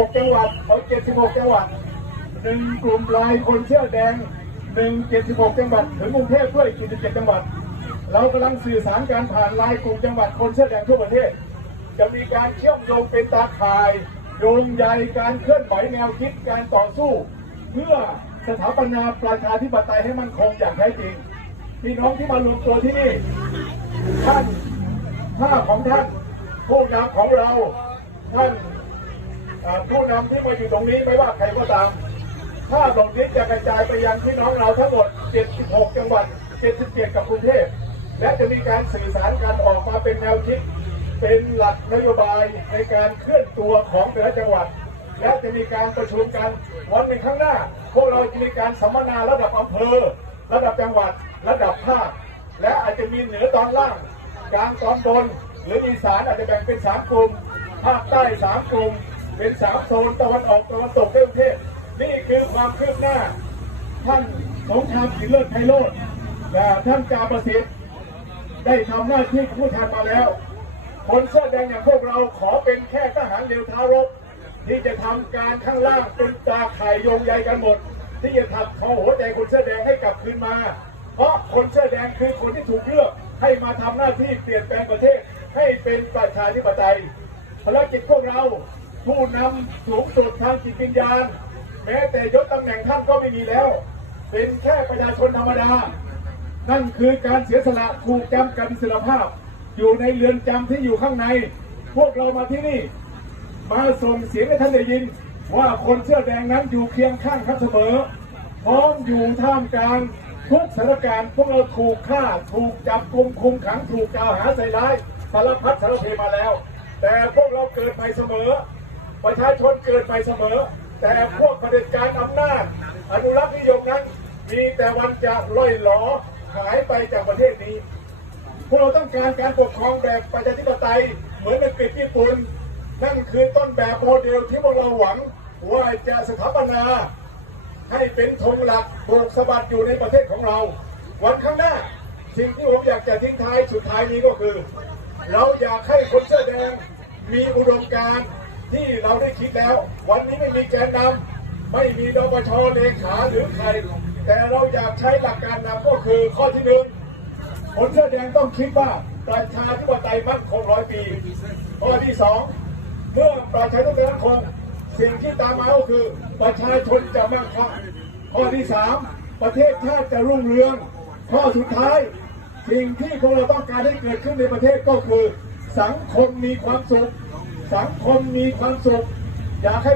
6 จังหวัดเอา76 จังหวัดหนึ่งกลุ่มลายคนเสื้อแดงหนึ่ง76 จังหวัดถึงกรุงเทพด้วย77จังหวัด เรากำลังสื่อสารการผ่านลายกลุ่มจังหวัดคนเสื้อแดงทั่วประเทศ จะมีการเชื่อมโยงเป็นตาข่ายโยงใยการเคลื่อนไหวแนวคิดการต่อสู้ เพื่อสถาปนาประชาธิปไตยให้มันคงอย่างแท้จริงพี่น้องที่มารวมตัวที่นี่ท่านข้าของท่านผู้นำของเราท่าน ผู้นำที่มาอยู่ตรงนี้ไม่ว่าใครก็ตามถ้าตรงนี้จะกระจายไปยังพี่น้องเราทั้งหมด 76 จังหวัด 77 กับกรุงเทพ และจะมีการสื่อสารกันออกมาเป็นแนวคิด เป็นหลักนโยบายในการเคลื่อนตัวของแต่ละจังหวัด และจะมีการประชุมกันวันหนึ่งข้างหน้า พวกเราจะมีการสัมมนาระดับอำเภอ ระดับจังหวัด ระดับภาค และอาจจะมีเหนือตอนล่าง กลางตอนบน หรืออีสานอาจจะแบ่งเป็นสามกลุ่ม ภาคใต้สามกลุ่ม เป็นสามโซนตะวันออกตะวันตกกรุงเทพนี่คือความคืบหน้า ท่านสงครามกินเลิศไพโรธและท่านจาประสิทธิ์ได้ทำหน้าที่ผู้แทนมาแล้ว คนเสื้อแดงอย่างพวกเราขอเป็นแค่ทหารเร็วท้ารบที่จะทำการข้างล่างเป็นตาข่ายโยงใยกันหมด ที่จะถักทอหัวใจคนเสื้อแดงให้กลับคืนมา เพราะคนเสื้อแดงคือคนที่ถูกเลือกให้มาทำหน้าที่เปลี่ยนแปลงประเทศให้เป็นประชาธิปไตยภารกิจพวกเรา ผู้นำสูงสุดทางจิตวิญญาณ แม้แต่ยศตำแหน่งท่านก็ไม่มีแล้ว เป็นแค่ประชาชนธรรมดา นั่นคือการเสียสละถูกจำกัดอิสรภาพ อยู่ในเรือนจำที่อยู่ข้างใน พวกเรามาที่นี่ มาส่งเสียงให้ท่านได้ยิน ว่าคนเสื้อแดงนั้นอยู่เคียงข้างท่านเสมอ พร้อมอยู่ท่ามกลางทุกสถานการณ์พวกเราถูกฆ่าถูกจับกุมคุมขังถูกกล่าวหาใส่ร้ายสารพัดสารเพมาแล้ว แต่พวกเราเกิดใหม่เสมอ ประชาชนเกิดใหม่เสมอ แต่พวกเผด็จการอำนาจ อนุรักษ์นิยมนั้น มีแต่วันจะล่อยหลอหายไปจากประเทศนี้ พวกเราต้องการการปกครองแบบประชาธิปไตยเหมือนอังกฤษญี่ปุ่นนั่นคือต้นแบบโมเดลที่พวกเราหวังว่าจะสถาปนาให้เป็นธงหลักโบกสะบัดอยู่ในประเทศของเรา วันข้างหน้า สิ่งที่ผมอยากจะทิ้งท้ายสุดท้ายนี้ก็คือ เราอยากให้คนเสื้อแดงมีอุดมการณ์ ที่เราได้คิดแล้ว วันนี้ไม่มีแกนนำไม่มีดปชเลขาหรือใคร แต่เราอยากใช้หลักการนำก็คือข้อที่หนึ่งคนเสื้อแดงต้องคิดว่าประชาธิปไตยมั่นคงร้อยปี ข้อที่สองเมื่อประชาธิปไตยมั่นคงสิ่งที่ตามมาก็คือประชาชนจะมั่งคั่งข้อที่สามประเทศชาติจะรุ่งเรือง ข้อสุดท้าย สิ่งที่พวกเราต้องการให้เกิดขึ้นในประเทศก็คือ สังคมมีความสุข สังคมมีความสุขอยากให้